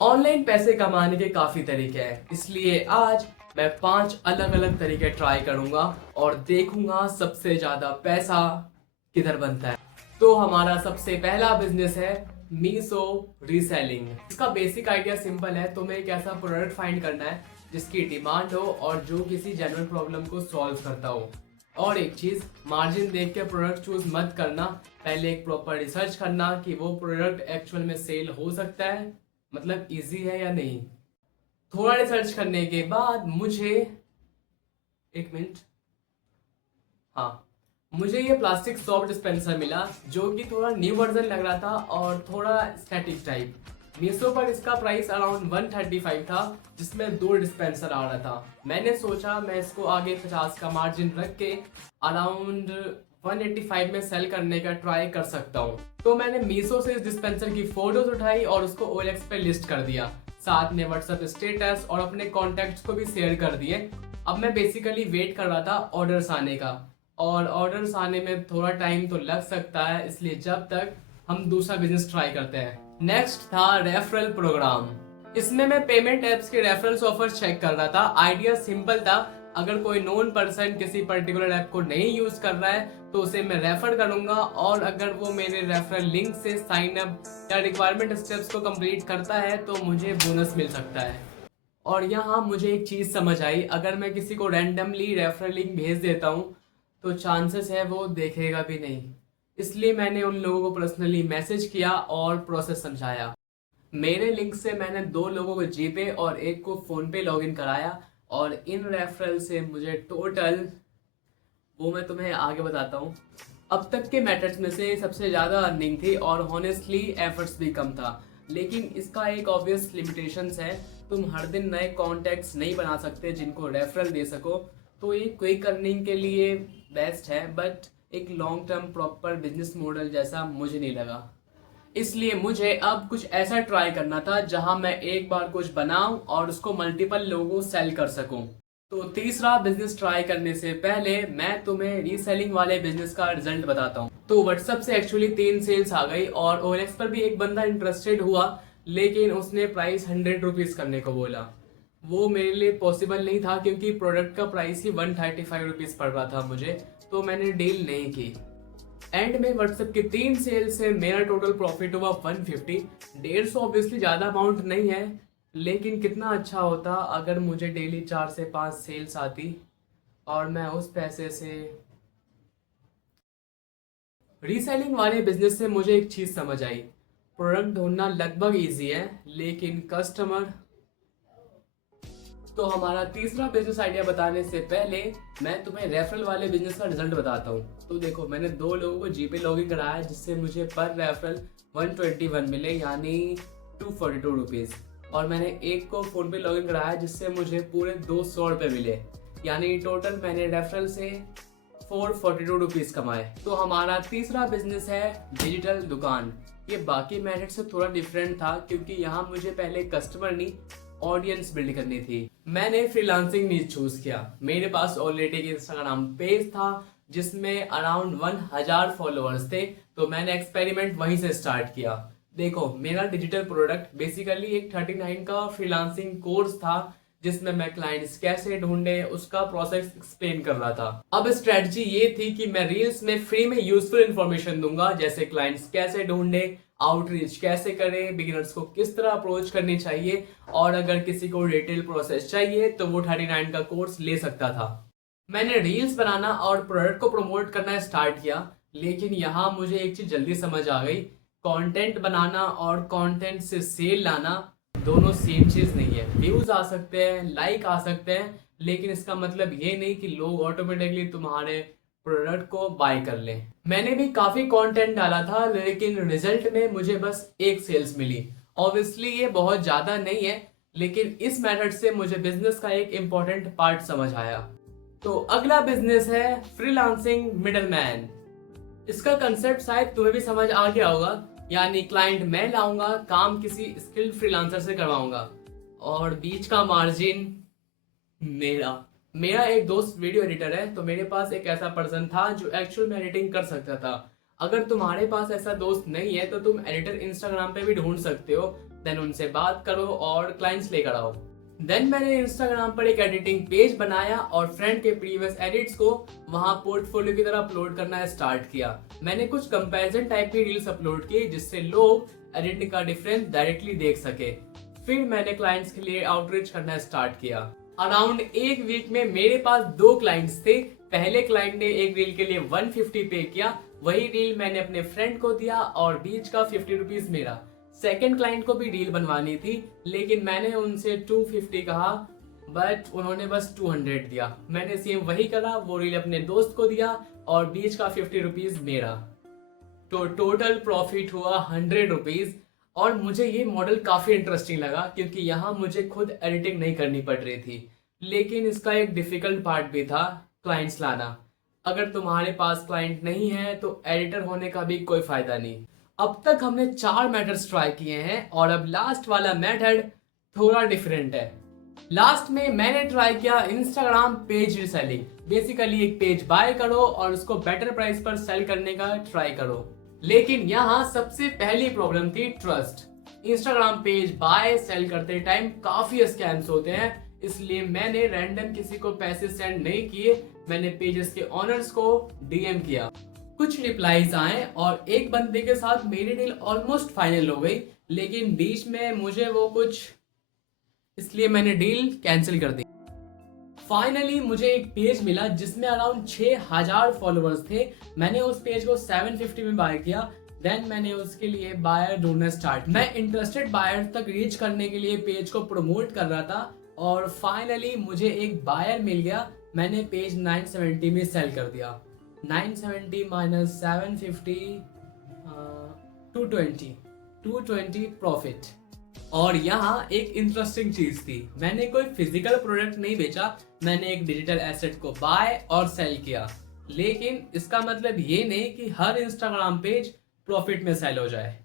Online पैसे कमाने के काफी तरीके हैं, इसलिए आज मैं 5 अलग अलग तरीके ट्राई करूंगा और देखूंगा सबसे ज्यादा पैसा किधर बनता है। तो हमारा सबसे पहला बिजनेस है मीशो रीसेलिंग। इसका बेसिक आइडिया सिंपल है। तुम्हें एक ऐसा प्रोडक्ट फाइंड करना है जिसकी डिमांड हो और जो किसी जेन्युइन प्रॉब्लम को सॉल्व करता हो। और एक चीज, मार्जिन देख के प्रोडक्ट चूज मत करना, पहले एक प्रॉपर रिसर्च करना कि वो प्रोडक्ट एक्चुअल में सेल हो सकता है, मतलब इजी है या नहीं। थोड़ा रिसर्च करने के बाद मुझे, एक मिनट, हाँ, मुझे ये प्लास्टिक सॉप डिस्पेंसर मिला जो कि थोड़ा न्यू वर्जन लग रहा था और थोड़ा स्टैटिक टाइप। मीशो पर इसका प्राइस अराउंड 135 था, जिसमें 2 डिस्पेंसर आ रहा था। मैंने सोचा मैं इसको आगे 50 का मार्जिन रख के अराउंड 185 में सेल करने का ट्राई कर सकता हूँ। तो मैंने मीशो से इस डिस्पेंसर की फोटोज उठाई और उसको OLX पे लिस्ट कर दिया, साथ में व्हाट्सएप स्टेटस और अपने कॉन्टेक्ट्स को भी शेयर कर दिए। अब मैं बेसिकली वेट कर रहा था ऑर्डर्स आने का, और ऑर्डर्स आने में थोड़ा टाइम तो लग सकता है, इसलिए जब तक हम दूसरा बिजनेस ट्राई करते हैं। नेक्स्ट था रेफरल प्रोग्राम। इसमें मैं पेमेंट एप्स के रेफरल्स ऑफर चेक कर रहा था। आइडिया सिंपल था, अगर कोई नोन पर्सन किसी पर्टिकुलर ऐप को नहीं यूज कर रहा है तो उसे मैं रेफर करूंगा, और अगर वो मेरे रेफरल लिंक से साइन अप या रिक्वायरमेंट स्टेप्स को कंप्लीट करता है तो मुझे बोनस मिल सकता है। और यहाँ मुझे एक चीज समझ आई, अगर मैं किसी को रैंडमली रेफरल लिंक भेज देता हूँ तो चांसेस है वो देखेगा भी नहीं। इसलिए मैंने उन लोगों को पर्सनली मैसेज किया और प्रोसेस समझाया। मेरे लिंक से मैंने 2 लोगों को जीपे और एक को फोन पे लॉगिन कराया, और इन रेफरल से मुझे टोटल, वो मैं तुम्हें आगे बताता हूँ। अब तक के मेथड्स में से सबसे ज़्यादा अर्निंग थी और हॉनेस्टली एफर्ट्स भी कम था, लेकिन इसका एक ऑब्वियस लिमिटेशंस है। तुम हर दिन नए कॉन्टैक्ट्स नहीं बना सकते जिनको रेफरल दे सको। तो ये क्विक अर्निंग के लिए बेस्ट है, बट एक long term proper business model जैसा मुझे नहीं लगा। इसलिए मुझे अब कुछ ऐसा ट्राई करना था जहां मैं एक बार कुछ बनाऊं और उसको मल्टीपल लोगों को सेल कर सकूं। तो तीसरा बिजनेस ट्राई करने से पहले मैं तुम्हें रीसेलिंग वाले बिजनेस का रिजल्ट बताता हूँ। तो व्हाट्सएप से एक्चुअली 3 सेल्स आ गई और OLX पर भी एक बंदा इंटरेस्टेड हुआ, लेकिन उसने प्राइस 100 रुपीज करने को बोला। वो मेरे लिए पॉसिबल नहीं था क्योंकि प्रोडक्ट का प्राइस ही 135 रुपीज पड़ रहा था मुझे, तो मैंने डील नहीं की। एंड में व्हाट्सएप की 3 सेल से मेरा टोटल प्रॉफिट हुआ 150। 150 ऑब्वियसली ज्यादा अमाउंट नहीं है, लेकिन कितना अच्छा होता अगर मुझे डेली 4 से 5 सेल्स आती और मैं उस पैसे से। रीसेलिंग वाले बिजनेस से मुझे एक चीज समझ आई, प्रोडक्ट ढूंढना लगभग इजी है लेकिन कस्टमर। तो हमारा तीसरा बिजनेस आइडिया बताने से पहले मैं तुम्हें रेफरल वाले बिजनेस का रिजल्ट बताता हूँ। तो देखो, मैंने 2 लोगों को जीपे लॉगिन कराया जिससे मुझे पर रेफरल 121 मिले, यानी 242 रुपीज। और मैंने एक को फोन पे लॉगिन कराया जिससे मुझे पूरे 200 रुपये मिले, यानी टोटल मैंने रेफरल से 442 रुपीज कमाए। तो हमारा तीसरा बिजनेस है डिजिटल दुकान। ये बाकी मेथड से थोड़ा डिफरेंट था क्योंकि यहाँ मुझे पहले कस्टमर नहीं, ऑडियंस बिल्ड करनी थी। मैंने फ्रीलांसिंग नीच चूज किया। मेरे पास ऑलरेडी एक इंस्टाग्राम पेज था जिसमें अराउंड 1000 फॉलोअर्स थे, तो मैंने एक्सपेरिमेंट वहीं से स्टार्ट किया। देखो, मेरा डिजिटल प्रोडक्ट बेसिकली एक 39 का फ्रीलांसिंग कोर्स था जिसमें मैं क्लाइंट्स कैसे ढूंढे उसका प्रोसेस एक्सप्लेन कर रहा था। अब स्ट्रेटजी ये थी कि मैं रील्स में फ्री में यूजफुल इंफॉर्मेशन दूंगा, जैसे क्लाइंट्स कैसे ढूंढे, आउटरीच कैसे करें, बिगिनर्स को किस तरह अप्रोच करनी चाहिए, और अगर किसी को डिटेल प्रोसेस चाहिए तो वो 39 का कोर्स ले सकता था। मैंने रील्स बनाना और प्रोडक्ट को प्रमोट करना स्टार्ट किया, लेकिन यहाँ मुझे एक चीज जल्दी समझ आ गई, कंटेंट बनाना और कंटेंट से सेल लाना दोनों सेम चीज नहीं है। व्यूज आ सकते हैं, लाइक आ सकते हैं, लेकिन इसका मतलब ये नहीं कि लोग ऑटोमेटिकली तुम्हारे प्रोडक्ट को बाय कर लें। मैंने भी काफी कंटेंट डाला था, लेकिन रिजल्ट में मुझे बस एक सेल्स मिली। ऑब्वियसली ये बहुत ज्यादा नहीं है, लेकिन इस मेथड से मुझे बिजनेस का एक इंपॉर्टेंट पार्ट समझ आया। तो अगला बिजनेस है फ्रीलांसिंग मिडलमैन। इसका कंसेप्ट शायद तुम्हें भी समझ आ गया होगा, यानी क्लाइंट मैं लाऊंगा, काम किसी स्किल्ड फ्रीलांसर से करवाऊंगा, और बीच का मार्जिन मेरा। मेरा एक दोस्त वीडियो एडिटर है, तो मेरे पास एक ऐसा पर्सन था जो एक्चुअल में एडिटिंग कर सकता था। अगर तुम्हारे पास ऐसा दोस्त नहीं है तो तुम एडिटर इंस्टाग्राम पे भी ढूंढ सकते हो, देन उनसे बात करो और क्लाइंट्स लेकर आओ। देन मैंने इंस्टाग्राम पर एक एडिटिंग पेज बनाया और फ्रेंड के प्रीवियस एडिट्स को वहां पोर्टफोलियो की तरह अपलोड करना स्टार्ट किया। मैंने कुछ कंपैरिजन टाइप की रील्स अपलोड की जिससे लोग एडिटिंग का डिफरेंस डायरेक्टली देख सके। फिर मैंने क्लाइंट्स के लिए आउटरीच करना स्टार्ट किया। अराउंड एक वीक में मेरे पास 2 क्लाइंट्स थे। पहले क्लाइंट ने एक रील के लिए 150 पे किया, वही रील मैंने अपने फ्रेंड को दिया और बीच का 50 रुपीज मेरा। सेकेंड क्लाइंट को भी रील बनवानी थी लेकिन मैंने उनसे 250 कहा बट उन्होंने बस 200 दिया। मैंने सेम वही करा, वो रील अपने दोस्त को दिया और बीच का 50 रुपीज मेरा। तो टोटल प्रॉफिट हुआ 100 रुपीज। और मुझे ये मॉडल काफी इंटरेस्टिंग लगा क्योंकि यहाँ मुझे खुद एडिटिंग नहीं करनी पड़ रही थी। लेकिन इसका एक डिफिकल्ट पार्ट भी था, क्लाइंट्स लाना। अगर तुम्हारे पास क्लाइंट नहीं है तो एडिटर होने का भी कोई फायदा नहीं। अब तक हमने 4 मेथड्स ट्राई किए हैं और अब लास्ट वाला मेथड थोड़ा डिफरेंट है। लास्ट में मैंने ट्राई किया इंस्टाग्राम पेज रीसेलिंग। बेसिकली एक पेज बाय करो और उसको बेटर प्राइस पर सेल करने का ट्राई करो। लेकिन यहाँ सबसे पहली प्रॉब्लम थी trust. Instagram page buy sell करते टाइम काफी स्कैम्स होते हैं, इसलिए मैंने रैंडम किसी को पैसे सेंड नहीं किए। मैंने पेजेस के ओनर्स को डीएम किया। कुछ रिप्लाईज आए और एक बंदे के साथ मेरी डील ऑलमोस्ट फाइनल हो गई, लेकिन बीच में मुझे वो कुछ, इसलिए मैंने डील कैंसिल कर दी। फाइनली मुझे एक पेज मिला जिसमें अराउंड 6000 फॉलोअर्स थे। मैंने उस पेज को 750 में बाय किया। देन मैंने उसके लिए बायर ढूंढना स्टार्ट। मैं इंटरेस्टेड बायर तक रीच करने के लिए पेज को प्रमोट कर रहा था और फाइनली मुझे एक बायर मिल गया। मैंने पेज 970 में सेल कर दिया। 970 माइनस 750 220 प्रॉफिट। और यहाँ एक इंटरेस्टिंग चीज थी, मैंने कोई फिजिकल प्रोडक्ट नहीं बेचा, मैंने एक डिजिटल एसेट को बाय और सेल किया। लेकिन इसका मतलब ये नहीं कि हर इंस्टाग्राम पेज प्रॉफिट में सेल हो जाए।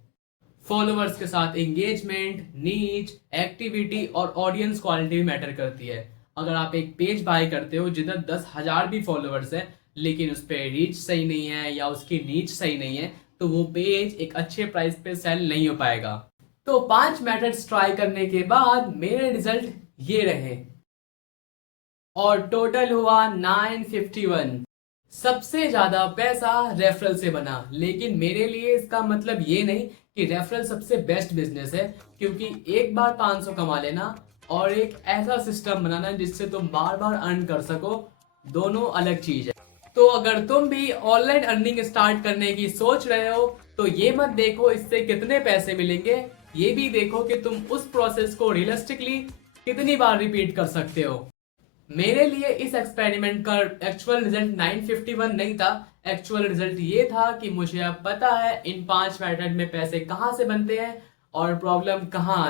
फॉलोअर्स के साथ एंगेजमेंट, नीच, एक्टिविटी और ऑडियंस क्वालिटी भी मैटर करती है। अगर आप एक पेज बाय करते हो जिधर 10,000 भी फॉलोअर्स है लेकिन उस पर रीच सही नहीं है या उसकी नीच सही नहीं है तो वो पेज एक अच्छे प्राइस पे सेल नहीं हो पाएगा। तो 5 मेथड्स ट्राई करने के बाद मेरे रिजल्ट ये रहे और टोटल हुआ 951। सबसे ज्यादा पैसा रेफरल से बना, लेकिन मेरे लिए इसका मतलब ये नहीं कि रेफरल सबसे बेस्ट बिजनेस है, क्योंकि एक बार 500 कमा लेना और एक ऐसा सिस्टम बनाना जिससे तुम बार बार अर्न कर सको, दोनों अलग चीज है। तो अगर तुम भी ऑनलाइन अर्निंग स्टार्ट करने की सोच रहे हो तो ये मत देखो इससे कितने पैसे मिलेंगे, ये भी देखो कि तुम उस प्रोसेस को रियलिस्टिकली कितनी बार रिपीट कर सकते हो। मेरे लिए इस एक्सपेरिमेंट का एक्चुअल रिजल्ट 951 नहीं था। एक्चुअल रिजल्ट ये था कि मुझे अब पता है इन 5 मेथड में पैसे कहाँ से बनते हैं और प्रॉब्लम कहाँ आती है।